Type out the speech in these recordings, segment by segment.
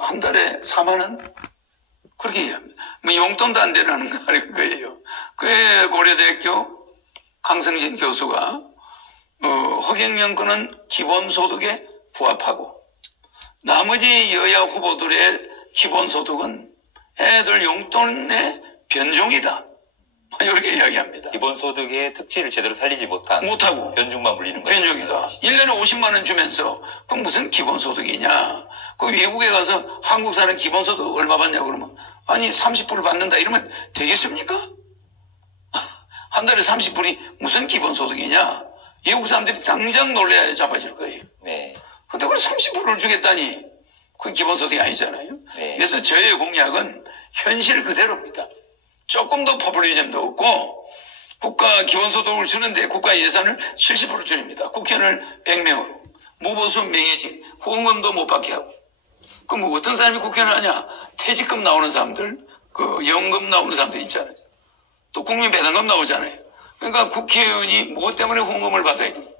한 달에 4만 원? 그렇게 얘기합니다. 뭐 용돈도 안 되라는 거예요. 그 고려대학교 강성진 교수가 허경영권은 기본소득에 부합하고 나머지 여야 후보들의 기본소득은 애들 용돈의 변종이다. 이렇게 이야기합니다. 기본소득의 특질을 제대로 살리지 못하고 변중만 물리는 거죠. 변종이다. 1년에 50만 원 주면서 그럼 무슨 기본소득이냐. 그 외국에 가서 한국 사람 기본소득 얼마 받냐고 그러면 아니 30불 받는다 이러면 되겠습니까? 한 달에 30불이 무슨 기본소득이냐. 외국 사람들이 당장 놀래야 잡아줄 거예요. 네. 근데 그걸 30불을 주겠다니 그건 기본소득이 아니잖아요. 네. 그래서 저의 공약은 현실 그대로입니다. 조금 더 포퓰리즘도 없고 국가 기본소득을 주는데 국가 예산을 70% 줄입니다. 국회의원을 100명으로 무보수 명예직 후원금도 못 받게 하고 그럼 뭐 어떤 사람이 국회의원을 하냐. 퇴직금 나오는 사람들 그 연금 나오는 사람들 있잖아요. 또 국민 배당금 나오잖아요. 그러니까 국회의원이 무엇 때문에 후원금을 받아야 됩니까?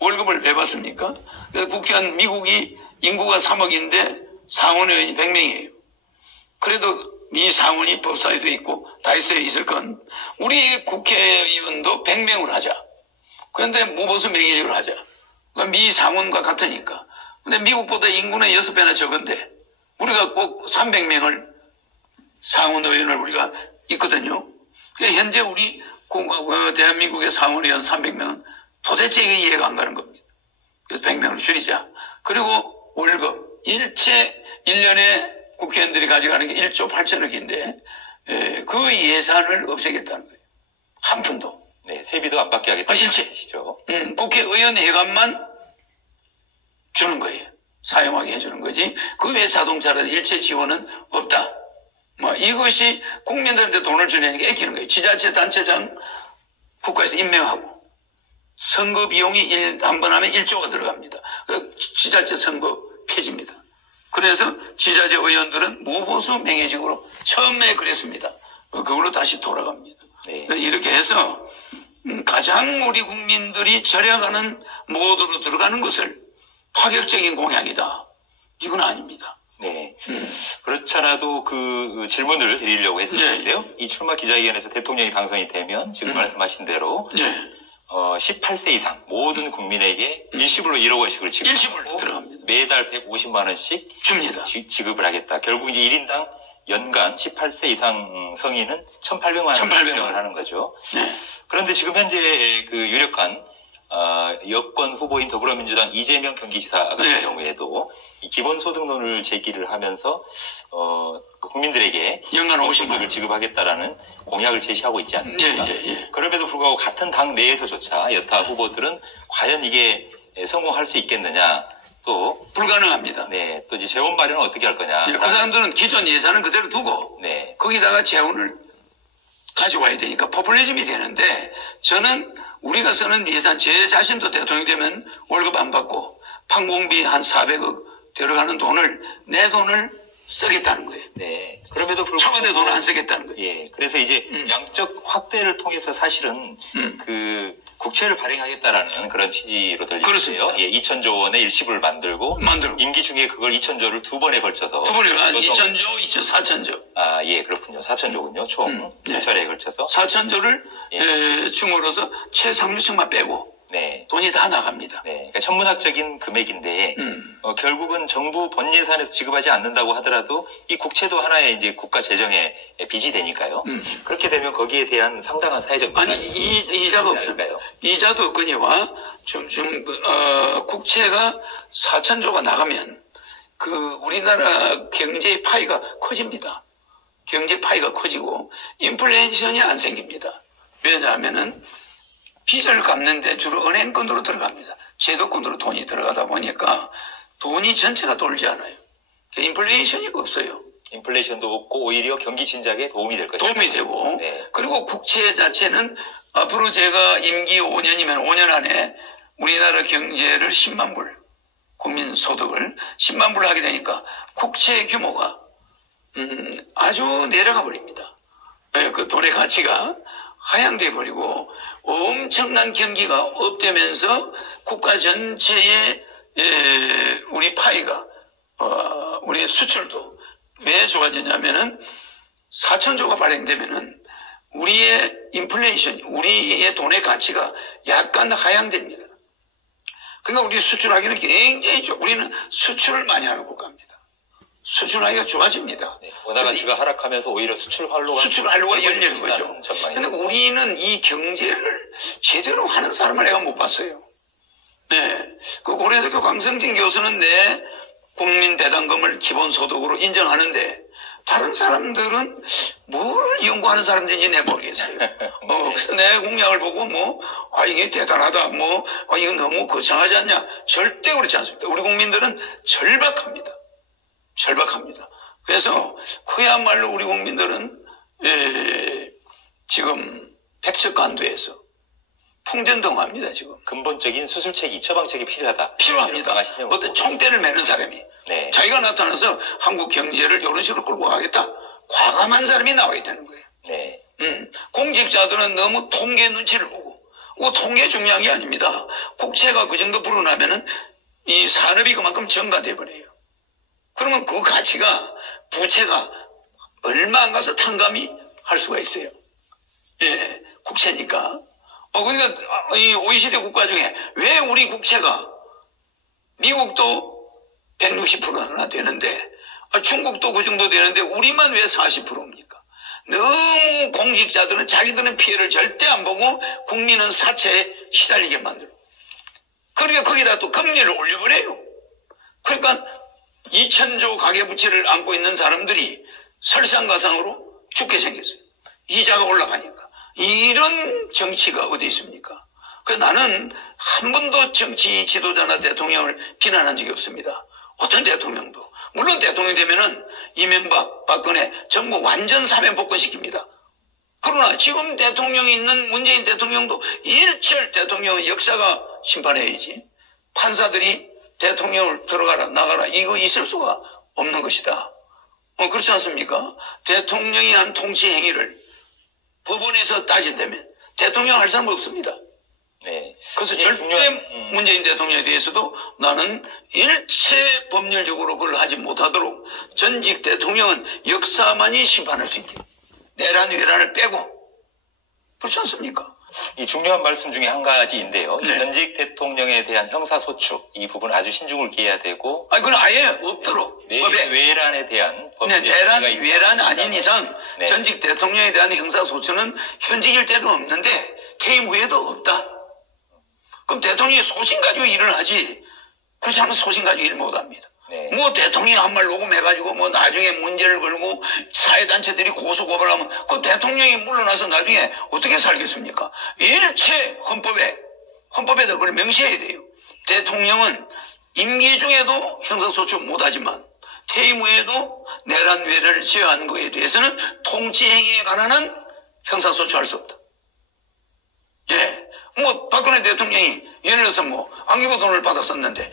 월급을 왜 받습니까? 그래서 국회의원 미국이 인구가 3억인데 상원의원이 100명이에요. 그래도 미 상원이 법사위도 있고 다이스에 있을 건 우리 국회의원도 100명을 하자. 그런데 무보수 명예직을 하자. 그러니까 미 상원과 같으니까. 근데 미국보다 인구는 6배나 적은데 우리가 꼭 300명을 상원의원을 우리가 있거든요. 그러니까 현재 우리 대한민국의 상원의원 300명은 도대체 이게 이해가 안 가는 겁니다. 그래서 100명을 줄이자. 그리고 월급 일체 1년에 국회의원들이 가져가는 게 1조 8천억인데 그 예산을 없애겠다는 거예요. 한 푼도. 네, 세비도 안 받게 하겠다는 뜻이죠. 국회의원 회관만 주는 거예요. 사용하게 해주는 거지. 그 외 자동차라든 일체 지원은 없다. 뭐 이것이 국민들한테 돈을 주려니까 아끼는 거예요. 지자체 단체장 국가에서 임명하고 선거 비용이 한 번 하면 1조가 들어갑니다. 지자체 선거 폐지입니다. 그래서 지자체 의원들은 무보수 명예직으로 처음에 그랬습니다. 그걸로 다시 돌아갑니다. 네. 이렇게 해서 가장 우리 국민들이 절약하는 모드로 들어가는 것을 파격적인 공약이다. 이건 아닙니다. 네. 그렇잖아도 그 질문을 드리려고 했었는데요. 네. 이 출마 기자회견에서 대통령이 당선이 되면 지금 말씀하신 대로 네. 18세 이상 모든 국민에게 일시불로 1억 원씩을 지급하고 들어갑니다. 매달 150만 원씩 줍니다. 지급을 하겠다. 결국 이제 1인당 연간 18세 이상 성인은 1,800만 원을 지급을 하는 거죠. 네. 그런데 지금 현재 그 유력한 여권 후보인 더불어민주당 이재명 경기지사 같은 네. 경우에도 이 기본소득론을 제기를 하면서 국민들에게 연간 50만 원을 지급하겠다라는 공약을 제시하고 있지 않습니까? 예. 그럼에도 불구하고 같은 당 내에서조차 여타 후보들은 과연 이게 성공할 수 있겠느냐, 또 불가능합니다. 네, 또 이제 재원 마련은 어떻게 할 거냐? 그 사람들은 기존 예산은 그대로 두고 네. 거기다가 재원을 가져와야 되니까 포퓰리즘이 되는데 저는 우리가 쓰는 예산 제 자신도 대통령이 되면 월급 안 받고 판공비 한 400억 들어가는 돈을 내 돈을 쓰겠다는 거예요. 네. 그럼에도 불구하고 청와대 돈을 안 쓰겠다는 거예요. 예. 그래서 이제 양적 확대를 통해서 사실은 그 국채를 발행하겠다라는 그런 취지로 들리는데요. 예, 2천조 원의 일시불을 만들고 임기 중에 그걸 2천조를 두 번에 걸쳐서 2천조, 4천조. 아, 예, 그렇군요. 4천조군요. 총 두 차례에 걸쳐서 4천조를 줌으로써 최상류층만 빼고 네. 돈이 다 나갑니다. 네. 그러니까 천문학적인 금액인데 결국은 정부 본 예산에서 지급하지 않는다고 하더라도 이 국채도 하나의 이제 국가 재정의 빚이 되니까요. 그렇게 되면 거기에 대한 상당한 사회적 아니 이자가 없습니다. 이자도 없거니와 국채가 4천조가 나가면 그 우리나라 경제의 파이가 커집니다. 경제 파이가 커지고 인플레이션이 안 생깁니다. 왜냐하면은 빚을 갚는데 주로 은행권으로 들어갑니다. 제도권으로 돈이 들어가다 보니까 돈이 전체가 돌지 않아요. 인플레이션이 없어요. 인플레이션도 없고 오히려 경기 진작에 도움이 될 것이다. 도움이 되고 네. 그리고 국채 자체는 앞으로 제가 임기 5년이면 5년 안에 우리나라 경제를 10만 불 국민 소득을 10만 불 하게 되니까 국채 규모가 아주 내려가 버립니다. 그 돈의 가치가 하향돼 버리고 엄청난 경기가 업되면서 국가 전체의 우리 파이가 수출도 왜 좋아지냐면은 4천조가 발행되면은 우리의 인플레이션, 우리의 돈의 가치가 약간 하향됩니다. 그러니까 우리 수출하기는 굉장히 좋아. 우리는 수출을 많이 하는 국가입니다. 수출하기가 좋아집니다. 네, 원화 가치가 하락하면서 오히려 수출 활로가 열리는 거죠. 그런데 우리는 이 경제를 제대로 하는 사람을 내가 못 봤어요. 네, 그 고려대학교 강성진 교수는 내 국민 배당금을 기본소득으로 인정하는데 다른 사람들은 뭘 연구하는 사람들인지 내가 모르겠어요. 그래서 내 공약을 보고 이게 대단하다, 이거 너무 거창하지 않냐. 절대 그렇지 않습니다. 우리 국민들은 절박합니다. 그래서 그야말로 우리 국민들은, 지금 백척간두에서 풍전등화합니다, 지금. 근본적인 수술책이, 처방책이 필요합니다. 어떤 총대를 매는 사람이. 네. 자기가 나타나서 한국 경제를 이런 식으로 끌고 가겠다. 과감한 사람이 나와야 되는 거예요. 네. 공직자들은 너무 통계 눈치를 보고, 통계 중요한 게 아닙니다. 국채가 그 정도 불어나면은 이 산업이 그만큼 증가돼 버려요. 그러면 그 가치가 부채가 얼마 안 가서 탕감이 할 수가 있어요. 예, 국채니까. 그러니까 이 OECD 국가 중에 왜 우리 국채가 미국도 160%나 되는데 중국도 그 정도 되는데 우리만 왜 40%입니까? 너무 공직자들은 자기들은 피해를 절대 안 보고 국민은 사채에 시달리게 만들고 그러니까 거기다 또 금리를 올려버려요. 그러니까 2천조 가계부채를 안고 있는 사람들이 설상가상으로 죽게 생겼어요. 이자가 올라가니까. 이런 정치가 어디 있습니까? 그래서 나는 한 번도 정치 지도자나 대통령을 비난한 적이 없습니다. 어떤 대통령도. 물론 대통령 되면은 이명박, 박근혜 전부 완전 사면복권시킵니다. 그러나 지금 대통령이 있는 문재인 대통령도 일철 대통령의 역사가 심판해야지. 판사들이 대통령을 들어가라 나가라 이거 있을 수가 없는 것이다. 그렇지 않습니까? 대통령이 한 통치 행위를 법원에서 따진다면 대통령 할 사람은 없습니다. 네. 그래서 절대 문재인 대통령에 대해서도 나는 일체 법률적으로 그걸 하지 못하도록 전직 대통령은 역사만이 심판할 수 있게 내란 외란을 빼고 그렇지 않습니까? 이 중요한 말씀 중에 한 가지인데요. 네. 전직 대통령에 대한 형사소추 이 부분 아주 신중을 기해야 되고 그건 아예 없도록 법에 외란에 대한 내란 외란 아닌 이상 네. 전직 대통령에 대한 형사소추는 현직일 때도 없는데 퇴임 후에도 없다. 그럼 대통령이 소신 가지고 일을 하지 그렇지 않으면 소신 가지고 일 못합니다. 네. 대통령이 한 말 녹음해가지고 나중에 문제를 걸고 사회단체들이 고소고발하면 그 대통령이 물러나서 나중에 어떻게 살겠습니까? 일체 헌법에다 그걸 명시해야 돼요. 대통령은 임기 중에도 형사소추 못하지만 퇴임 후에도 내란 외래를 제어한 거에 대해서는 통치행위에 관한 형사소추할 수 없다. 예. 박근혜 대통령이 예를 들어서 안기부 돈을 받았었는데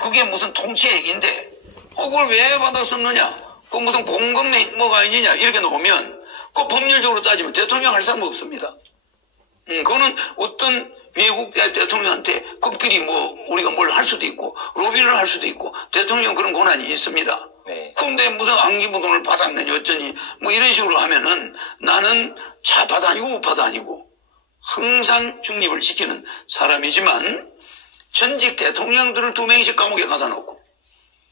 그게 무슨 통치행위인데 그걸 왜 받았었느냐 그 무슨 공금 뭐가 아니냐 이렇게 나오면 그 법률적으로 따지면 대통령 할 사람은 없습니다. 그거는 어떤 외국 대통령한테 극필히 우리가 뭘 할 수도 있고 로비를 할 수도 있고 대통령 그런 권한이 있습니다. 네. 그런데 무슨 안기부 돈을 받았느니 어쩌니 이런 식으로 하면은 나는 좌파도 아니고 우파도 아니고 항상 중립을 지키는 사람이지만 전직 대통령들을 2명씩 감옥에 가다 놓고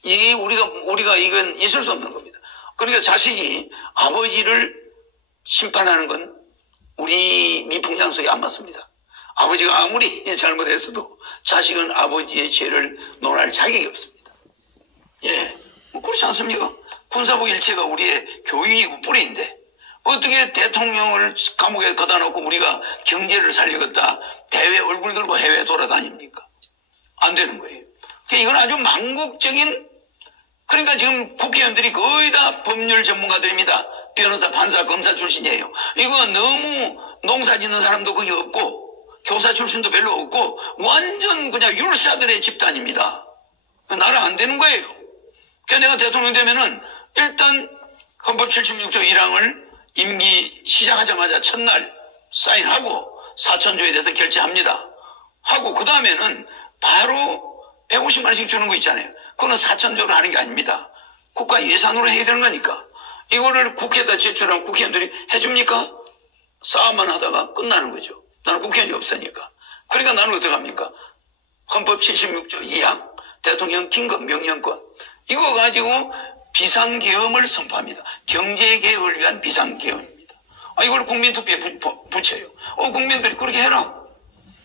이게 우리가 이건 있을 수 없는 겁니다. 그러니까 자식이 아버지를 심판하는 건 우리 미풍장속에 안 맞습니다. 아버지가 아무리 잘못했어도 자식은 아버지의 죄를 논할 자격이 없습니다. 예, 그렇지 않습니까? 군사복 일체가 우리의 교육이고 뿌리인데 어떻게 대통령을 감옥에 가다 놓고 우리가 경제를 살리겠다 대외 얼굴 들고 해외 돌아다닙니까? 안 되는 거예요. 이건 아주 망국적인 그러니까 지금 국회의원들이 거의 다 법률 전문가들입니다. 변호사, 판사, 검사 출신이에요. 이거 너무 농사 짓는 사람도 거기 없고 교사 출신도 별로 없고 완전 그냥 율사들의 집단입니다. 나라 안 되는 거예요. 그러니까 내가 대통령 되면은 일단 헌법 76조 1항을 임기 시작하자마자 첫날 사인하고 4천조에 대해서 결제합니다. 하고 그 다음에는 바로 150만 원씩 주는 거 있잖아요. 그거는 4천조로 하는 게 아닙니다. 국가 예산으로 해야 되는 거니까. 이거를 국회에다 제출하면 국회의원들이 해줍니까? 싸움만 하다가 끝나는 거죠. 나는 국회의원이 없으니까. 그러니까 나는 어떻게 합니까? 헌법 76조 2항 대통령 긴급 명령권 이거 가지고 비상계엄을 선포합니다. 경제개혁을 위한 비상계엄입니다. 이걸 국민투표에 붙여요. 국민들이 그렇게 해라.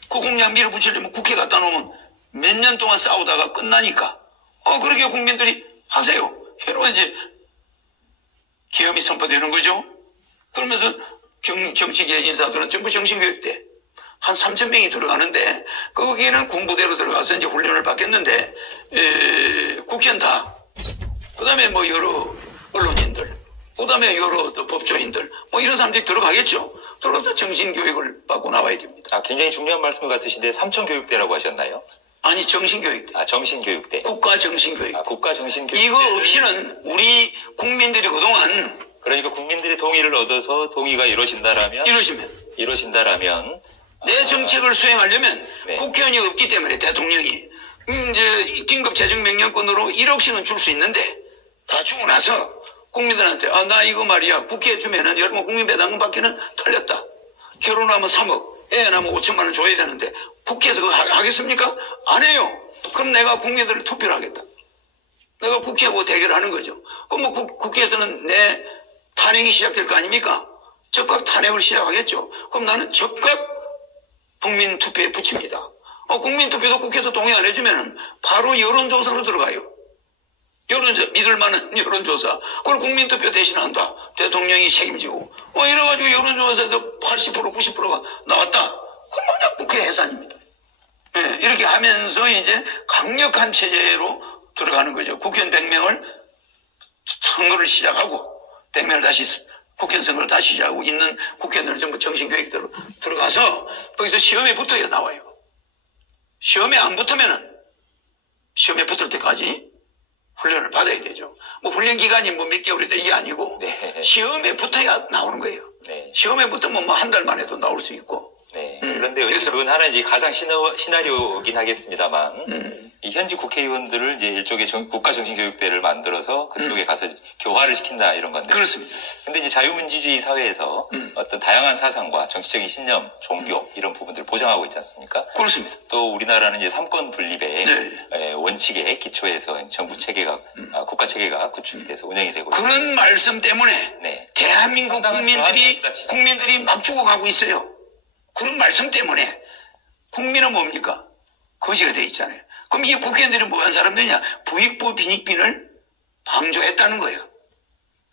그 공약 밀어붙이려면 국회 갖다 놓으면 몇 년 동안 싸우다가 끝나니까 그렇게 국민들이 하세요. 이러면 이제 계엄이 선포되는 거죠. 그러면서 정치계 인사들은 전부 정신교육대 한 3,000명이 들어가는데 거기는 군부대로 들어가서 이제 훈련을 받겠는데 국회의원 다 그다음에 뭐 여러 언론인들 그다음에 여러 법조인들 뭐 이런 사람들이 들어가겠죠. 들어가서 정신교육을 받고 나와야 됩니다. 굉장히 중요한 말씀 같으신데 삼천교육대라고 하셨나요? 아니 정신교육대. 정신교육대. 국가정신교육. 국가정신교육. 이거 없이는 우리 국민들이 그동안 그러니까 국민들의 동의를 얻어서 동의가 이루어진다라면 내 정책을 수행하려면 네. 국회의원이 없기 때문에 대통령이 이제 긴급 재정명령권으로 1억씩은 줄 수 있는데 다 주고 나서 국민들한테 나 이거 말이야 국회에 주면은 여러분 국민배당금 받기는 털렸다. 결혼하면 3억, 애 낳으면 5천만 원 줘야 되는데 국회에서 그거 하겠습니까? 안 해요. 그럼 내가 국민들을 투표를 하겠다. 내가 국회하고 대결하는 거죠. 그럼 뭐 국회에서는 내 탄핵이 시작될 거 아닙니까? 적극 탄핵을 시작하겠죠. 그럼 나는 적극 국민투표에 붙입니다. 국민투표도 국회에서 동의 안 해주면은 바로 여론조사로 들어가요. 믿을 만한 여론조사. 그걸 국민투표 대신한다. 대통령이 책임지고. 이래가지고 여론조사에서 80% 90%가 나왔다. 그건 국회 해산입니다. 예, 이렇게 하면서 이제 강력한 체제로 들어가는 거죠. 국회의원 100명을 선거를 시작하고 100명을 다시 국회의원 선거를 다시 시작하고 있는 국회의원들은 전부 정신교육대로 들어가서 거기서 시험에 붙어야 나와요. 시험에 안 붙으면은 시험에 붙을 때까지 훈련을 받아야 되죠. 뭐 훈련 기간이 뭐 몇 개월이다 이게 아니고 네. 시험에 붙어야 나오는 거예요. 네. 시험에 붙으면 뭐 한 달만 해도 나올 수 있고. 네. 그런데 그건 하나 이제 가상 시나리오긴 하겠습니다만 이 현직 국회의원들을 이제 일종의 국가정신교육대를 만들어서 그쪽에 가서 교화를 시킨다 이런 건데. 그렇습니다. 근데 이제 자유민주주의 사회에서 어떤 다양한 사상과 정치적인 신념, 종교 이런 부분들을 보장하고 있지 않습니까? 그렇습니다. 또 우리나라는 이제 삼권 분립의 네. 원칙에 기초해서 정부 체계가 국가 체계가 구축이 돼서 운영이 되고 그런 있습니다. 말씀 때문에 네. 대한민국 국민들이 막 죽어가고 있어요. 그런 말씀 때문에 국민은 뭡니까? 거지가 돼 있잖아요. 그럼 이 국회의원들이 뭐 한 사람들이냐? 부익부 빈익빈을 방조했다는 거예요.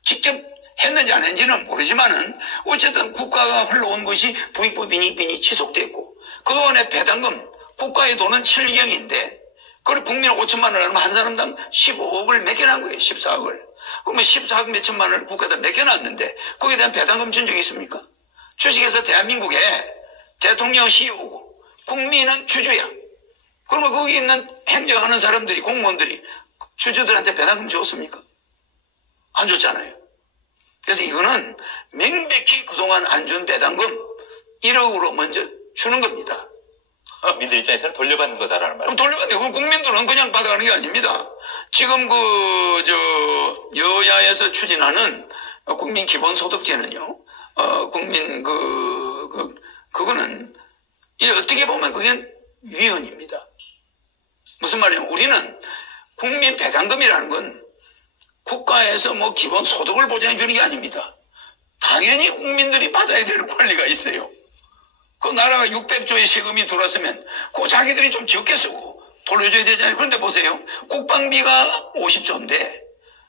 직접 했는지 안 했는지는 모르지만은 어쨌든 국가가 흘러온 것이 부익부 빈익빈이 지속됐고 그동안의 배당금 국가의 돈은 7경인데 그걸 국민 5천만 원을 하면 한 사람당 15억을 맡겨놓은 거예요. 14억을. 그러면 14억 몇 천만 원을 국가에다 맡겨놨는데 거기에 대한 배당금 준 적이 있습니까? 주식회사 대한민국에 대통령 CEO고 국민은 주주야. 그러면 거기 있는 행정하는 사람들이 공무원들이 주주들한테 배당금 줬습니까? 안 줬잖아요. 그래서 이거는 명백히 그동안 안 준 배당금 1억으로 먼저 주는 겁니다. 국민들 입장에서는 돌려받는 거다라는 말. 돌려받는 거 국민들은 그냥 받아가는 게 아닙니다. 지금 여야에서 추진하는 국민 기본소득제는요. 그거는 어떻게 보면 그게 위헌입니다. 무슨 말이냐면 우리는 국민 배당금이라는 건 국가에서 뭐 기본 소득을 보장해 주는 게 아닙니다. 당연히 국민들이 받아야 될 권리가 있어요. 그 나라가 600조의 세금이 들어왔으면 그 자기들이 좀 적게 쓰고 돌려줘야 되잖아요. 그런데 보세요. 국방비가 50조인데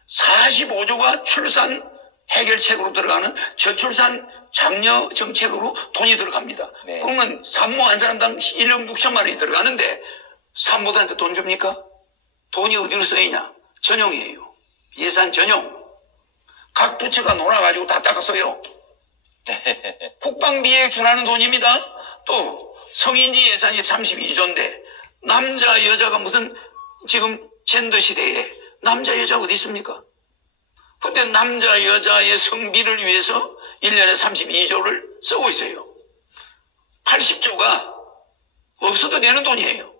45조가 출산 해결책으로 들어가는 저출산 장려 정책으로 돈이 들어갑니다. 네. 그러면 산모 한 사람당 1억 6천만 원이 들어가는데 산모들한테 돈 줍니까? 돈이 어디로 쓰이냐? 전용이에요. 예산 전용. 각 부처가 놀아가지고 다 닦았어요. 국방비에 준하는 돈입니다. 또 성인지 예산이 32조인데 남자 여자가 무슨 지금 젠더 시대에 남자 여자가 어디 있습니까? 근데 남자 여자의 성비를 위해서 1년에 32조를 쓰고 있어요. 80조가 없어도 되는 돈이에요.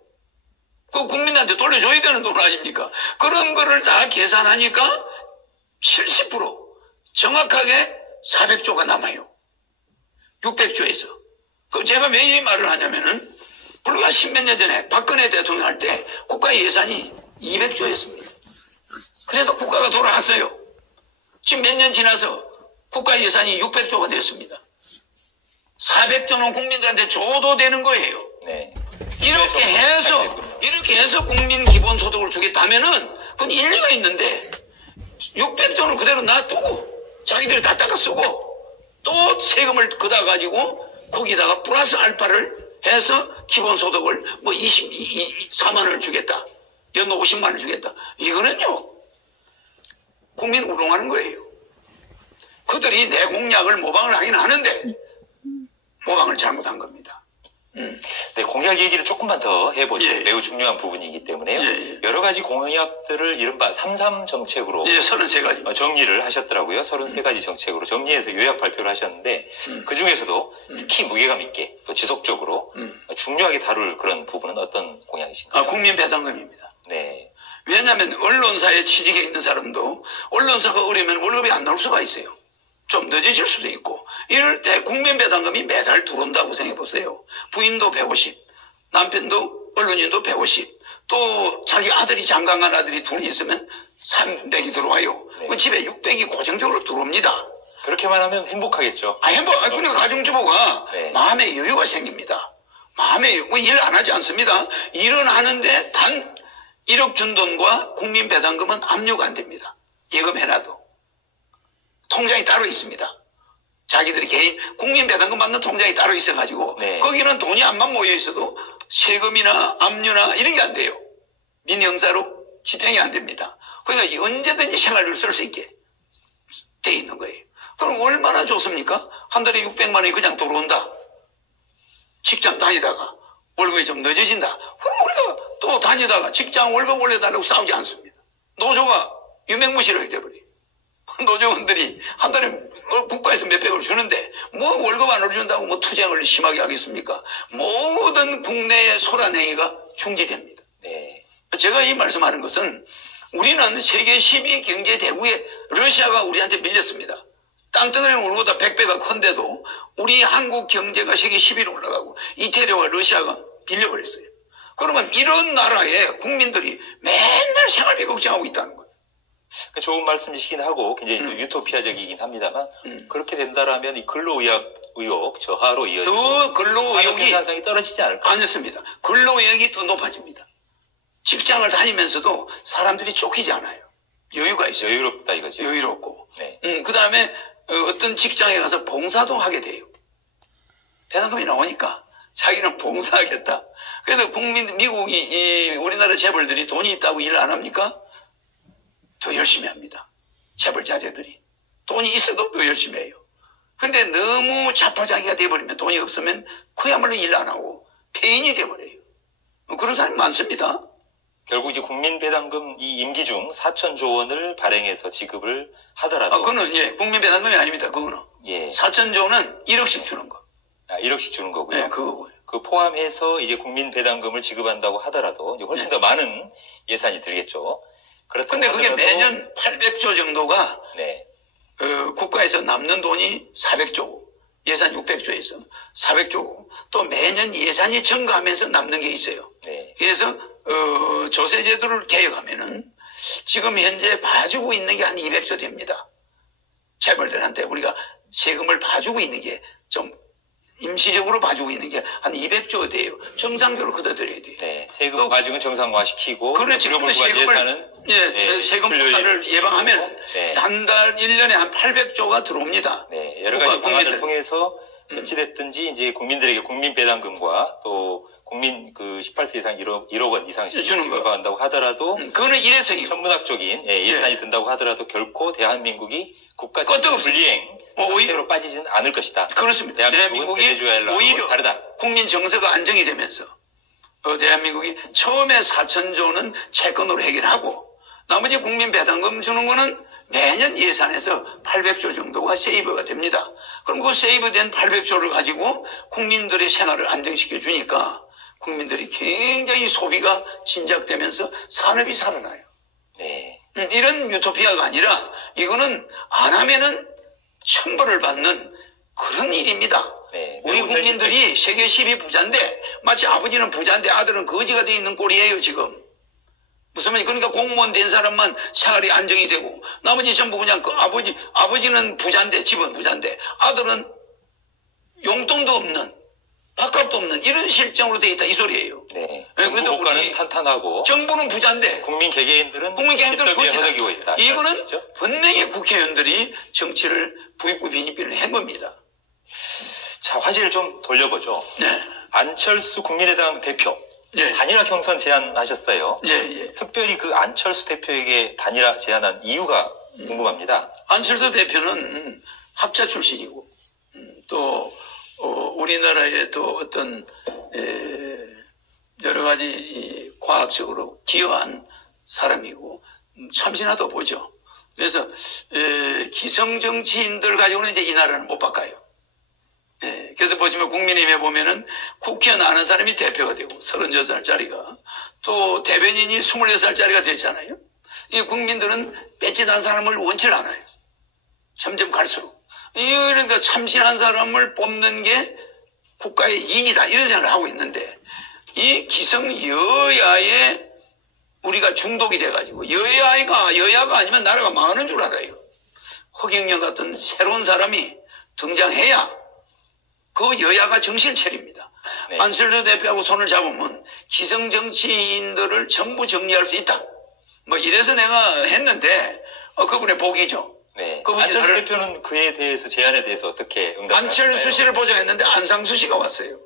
그 국민한테 돌려줘야 되는 돈 아닙니까? 그런 거를 다 계산하니까 70% 정확하게 400조가 남아요. 600조에서. 그럼 제가 왜 이 말을 하냐면은 불과 10몇 년 전에 박근혜 대통령 할 때 국가 예산이 200조였습니다. 그래서 국가가 돌아왔어요. 지금 몇 년 지나서 국가 예산이 600조가 됐습니다. 400조는 국민들한테 줘도 되는 거예요. 네. 이렇게 해서 국민 기본소득을 주겠다면은 그건 일리가 있는데 600조는 그대로 놔두고 자기들이 다 닦아 쓰고 또 세금을 걷어 가지고 거기다가 플러스 알파를 해서 기본소득을 뭐 24만 원을 주겠다. 연도 50만 원을 주겠다. 이거는요. 국민 우롱하는 거예요. 그들이 내 공약을 모방을 하긴 하는데 모방을 잘못한 겁니다. 네, 공약 얘기를 조금만 더 해보죠. 예. 매우 중요한 부분이기 때문에요. 예. 여러 가지 공약들을 이른바 33 정책으로 33가지. 정리를 하셨더라고요. 33가지 정책으로 정리해서 요약 발표를 하셨는데 그중에서도 특히 무게감 있게 또 지속적으로 중요하게 다룰 그런 부분은 어떤 공약이신가요? 국민 배당금입니다. 네. 왜냐하면 언론사에 취직해 있는 사람도 언론사가 어려면 월급이 안 나올 수가 있어요. 좀 늦어질 수도 있고 이럴 때 국민 배당금이 매달 들어온다고 생각해 보세요. 부인도 150, 남편도 언론인도 150, 또 자기 아들이 장가간 아들이 둘이 있으면 300이 들어와요. 네. 집에 600이 고정적으로 들어옵니다. 그렇게만 하면 행복하겠죠. 그러니까 가정주부가 네. 마음의 여유가 생깁니다. 일 안 하지 않습니다. 일은 하는데 단 1억 준 돈과 국민 배당금은 압류가 안 됩니다. 예금해놔도. 통장이 따로 있습니다. 자기들이 개인 국민 배당금 받는 통장이 따로 있어가지고 네. 거기는 돈이 안만 모여 있어도 세금이나 압류나 이런 게 안 돼요. 민형사로 집행이 안 됩니다. 그러니까 언제든지 생활비를 쓸 수 있게 돼 있는 거예요. 그럼 얼마나 좋습니까? 한 달에 600만 원이 그냥 들어온다. 직장 다니다가 월급이 좀 늦어진다. 그럼 우리가 또 다니다가 직장 월급 올려달라고 싸우지 않습니다. 노조가 유명무실하게 돼버려요. 노조원들이 한 달에 국가에서 몇백을 주는데 뭐 월급 안 올려준다고 뭐 투쟁을 심하게 하겠습니까? 모든 국내의 소란행위가 중지됩니다. 네. 제가 이 말씀하는 것은 우리는 세계 10위 경제 대국에 러시아가 우리한테 밀렸습니다. 땅덩어리는 우리보다 100배가 큰데도 우리 한국 경제가 세계 10위로 올라가고 이태리와 러시아가 빌려버렸어요. 그러면 이런 나라에 국민들이 맨날 생활비 걱정하고 있다는 거예요. 좋은 말씀이시긴 하고 굉장히 유토피아적이긴 합니다만 그렇게 된다라면 이 근로의욕 저하로 이어지고 더 근로의욕이 생산성이 떨어지지 않을까? 아니었습니다. 근로의욕이 더 높아집니다. 직장을 다니면서도 사람들이 쫓기지 않아요. 여유가 있어요. 여유롭다 이거죠. 여유롭고. 네. 그 다음에 어떤 직장에 가서 봉사도 하게 돼요. 배당금이 나오니까 자기는 봉사하겠다. 그래서 미국이 우리나라 재벌들이 돈이 있다고 일 안 합니까? 더 열심히 합니다. 재벌 자제들이. 돈이 있어도 더 열심히 해요. 근데 너무 자포자기가 돼버리면 돈이 없으면 그야말로 일 안 하고 폐인이 돼버려요. 그런 사람이 많습니다. 결국 이제 국민배당금 이 임기 중 4천조 원을 발행해서 지급을 하더라도. 그거는 국민 배당금이 아닙니다. 그거는. 4천조는 1억씩 주는 거. 1억씩 주는 거고요. 네, 그거고요. 그 포함해서 이제 국민배당금을 지급한다고 하더라도 이제 훨씬 더 많은 예산이 들겠죠. 그런데 그게 매년 800조 정도가 네. 국가에서 남는 돈이 400조고 예산 600조에서 400조고 또 매년 예산이 증가하면서 남는 게 있어요. 네. 그래서 조세제도를 개혁하면은 지금 현재 봐주고 있는 게 한 200조 됩니다. 재벌들한테 우리가 세금을 봐주고 있는 게 좀 임시적으로 봐주고 있는 게 한 200조 돼요. 정상적으로 걷어들여야 돼요. 네, 세금 과징은 정상화시키고 그렇지. 그러면 세금 폭탄을 예방하면 한 달 1년에 한 800조가 들어옵니다. 네, 여러 가지 방안을 통해서 어찌됐든지 이제 국민들에게 국민배당금과 또 국민 18세 이상 1억 원 이상씩 주는 거 한다고 하더라도 그거는 일회성이고 천문학적인 예산이 든다고 하더라도 결코 대한민국이 국가적 불이행 상태로 빠지지는 않을 것이다. 그렇습니다. 대한민국이 오히려 다르다. 국민 정서가 안정이 되면서 대한민국이 처음에 4천조는 채권으로 해결하고 나머지 국민 배당금 주는 거는 매년 예산에서 800조 정도가 세이브가 됩니다. 그럼 그 세이브된 800조를 가지고 국민들의 생활을 안정시켜 주니까 국민들이 굉장히 소비가 진작되면서 산업이 살아나요. 네. 이런 유토피아가 아니라 이거는 안 하면은 천벌을 받는 그런 일입니다. 네, 우리 국민들이 세계 10위 부자인데 마치 아버지는 부자인데 아들은 거지가 돼 있는 꼴이에요 지금. 무슨 말이야? 그러니까 공무원 된 사람만 생활이 안정이 되고 나머지 전부 그냥 그 아버지는 부자인데 집은 부자인데 아들은 용돈도 없는 밥값도 없는 이런 실정으로 돼 있다 이 소리예요. 네. 그래서 국가는 탄탄하고 정부는 부자인데 국민 개개인들은 거지다. 있다. 이거는 분명히 국회의원들이 정치를 부익부 빈익빈을 한 겁니다. 자, 화제를 좀 돌려보죠. 네. 안철수 국민의당 대표 네. 단일화 경선 제안하셨어요. 예. 특별히 그 안철수 대표에게 단일화 제안한 이유가 궁금합니다. 안철수 대표는 학자 출신이고 또 우리나라의 또 어떤 여러 가지 과학적으로 기여한 사람이고 참신하다 보죠. 그래서 기성 정치인들 가지고는 이제 이 나라는 못 바꿔요. 그래서 보시면 국민의힘에 보면은 국회의원 아는 사람이 대표가 되고 36살짜리가 또 대변인이 26살짜리가 됐잖아요. 이 국민들은 뺏지난 사람을 원치 않아요. 점점 갈수록. 그러니까 참신한 사람을 뽑는 게 국가의 이익이다 이런 생각을 하고 있는데 이 기성 여야에 우리가 중독이 돼가지고 여야가 아니면 나라가 망하는 줄 알아요. 허경영 같은 새로운 사람이 등장해야 그 여야가 정신을 차립니다. 네. 안철수 대표하고 손을 잡으면 기성 정치인들을 전부 정리할 수 있다. 뭐 이래서 내가 했는데 그분의 복이죠. 네. 안철수 대표는 그에 대해서 제안에 대해서 어떻게 응답하셨나요? 안철수 씨를 보자했는데 안상수 씨가 왔어요.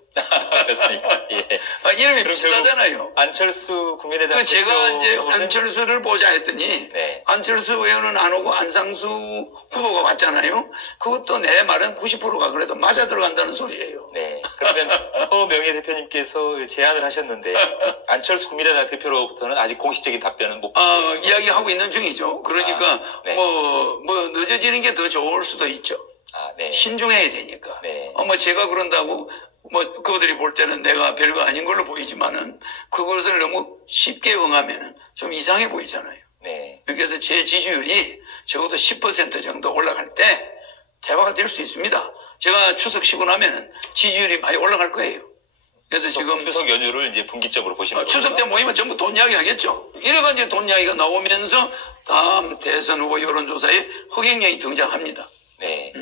그렇습니까? 예. 이름이 비슷하잖아요. 안철수 국민의당 제가 이제 안철수를 보자 했더니 네. 안철수 의원은 안 오고 안상수 후보가 왔잖아요. 그것도 내 말은 90%가 그래도 맞아 들어간다는 소리예요. 네. 그러면 허명예 대표님께서 제안을 하셨는데 안철수 국민의당 대표로부터는 아직 공식적인 답변은 못 이야기하고 있는 중이죠. 그러니까 네. 뭐 늦어지는 게 더 좋을 수도 있죠. 네. 신중해야 되니까. 네. 뭐 제가 그런다고 그들이 볼 때는 내가 별거 아닌 걸로 보이지만은 그것을 너무 쉽게 응하면은 좀 이상해 보이잖아요. 네. 그래서 제 지지율이 적어도 10% 정도 올라갈 때 대화가 될 수 있습니다. 제가 추석 쉬고 나면은 지지율이 많이 올라갈 거예요. 그래서 지금 추석 연휴를 이제 분기점으로 보시는 거죠. 추석 때 모이면 전부 돈 이야기 하겠죠. 이래가 이제 돈 이야기가 나오면서 다음 대선 후보 여론조사에 허경영이 등장합니다. 네.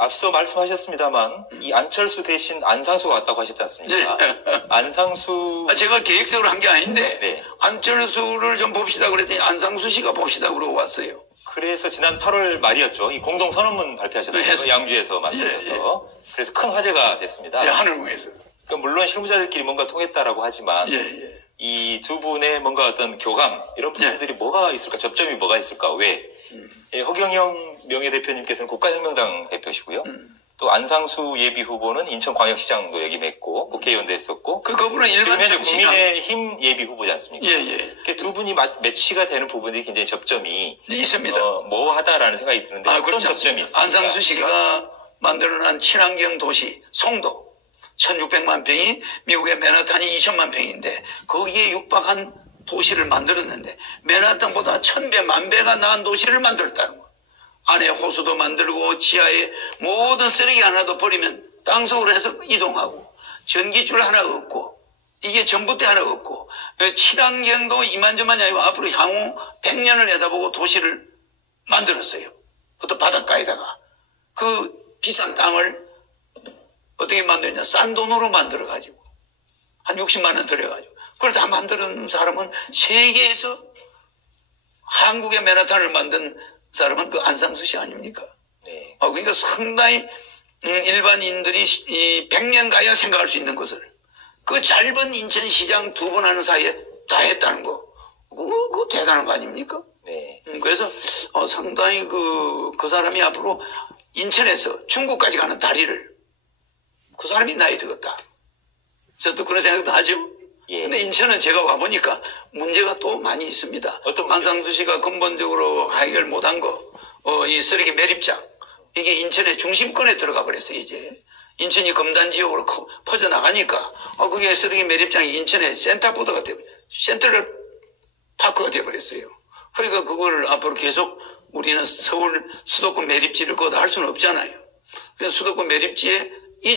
앞서 말씀하셨습니다만 이 안철수 대신 안상수가 왔다고 하셨지 않습니까? 네. 안상수 제가 계획적으로 한 게 아닌데 네. 안철수를 좀 봅시다 그랬더니 안상수 씨가 봅시다 그러고 왔어요. 그래서 지난 8월 말이었죠. 이 공동 선언문 발표하셨어요. 네, 양주에서 만나서. 그래서 큰 화제가 됐습니다. 네, 하늘궁에서. 그러니까 물론 실무자들끼리 뭔가 통했다라고 하지만 이 두 분의 뭔가 어떤 교감 이런 부분들이 뭐가 있을까? 접점이 뭐가 있을까? 왜? 허경영 명예대표님께서는 국가혁명당 대표시고요. 또 안상수 예비후보는 인천광역시장도 역임했고 국회의원도 했었고 그분은 일반 지금 현재 국민의힘 예비후보지 않습니까? 예. 두 분이 매치가 되는 부분들이 굉장히 접점이 있습니다. 모호하다라는 생각이 드는데 어떤 접점이 있습니까? 안상수 씨가 만들어낸 친환경 도시 송도 1600만 평이 미국의 맨하탄이 2000만 평인데 거기에 육박한 도시를 만들었는데 맨하탄보다 1000배, 10,000배가 나은 도시를 만들었다는 거예요. 안에 호수도 만들고 지하에 모든 쓰레기 하나도 버리면 땅속으로 해서 이동하고 전기줄 하나 없고 이게 전봇대 하나 없고 친환경도 이만저만이 아니고 앞으로 향후 100년을 내다보고 도시를 만들었어요. 그것도 바닷가에다가 그 비싼 땅을 어떻게 만드냐 싼 돈으로 만들어가지고 한 60만 원 들여가지고 그걸 다 만드는 사람은 세계에서 한국의 맨하탄을 만든 사람은 그 안상수 씨 아닙니까? 네. 그러니까 상당히 일반인들이 100년 가야 생각할 수 있는 것을 그 짧은 인천시장 2번 하는 사이에 다 했다는 거 그거 대단한 거 아닙니까? 네. 그래서 상당히 그 사람이 앞으로 인천에서 중국까지 가는 다리를 그 사람이 나야 되겠다. 저도 그런 생각도 하죠. 근데 인천은 제가 와보니까 문제가 또 많이 있습니다. 안상수 씨가 근본적으로 해결 못한 이 쓰레기 매립장. 이게 인천의 중심권에 들어가 버렸어요, 이제. 인천이 검단 지역으로 퍼져나가니까, 그게 쓰레기 매립장이 인천의 센터보드가 센트럴 파크가 돼버렸어요. 그러니까 그걸 앞으로 계속 우리는 서울 수도권 매립지를 거둬 할 수는 없잖아요. 그래서 수도권 매립지에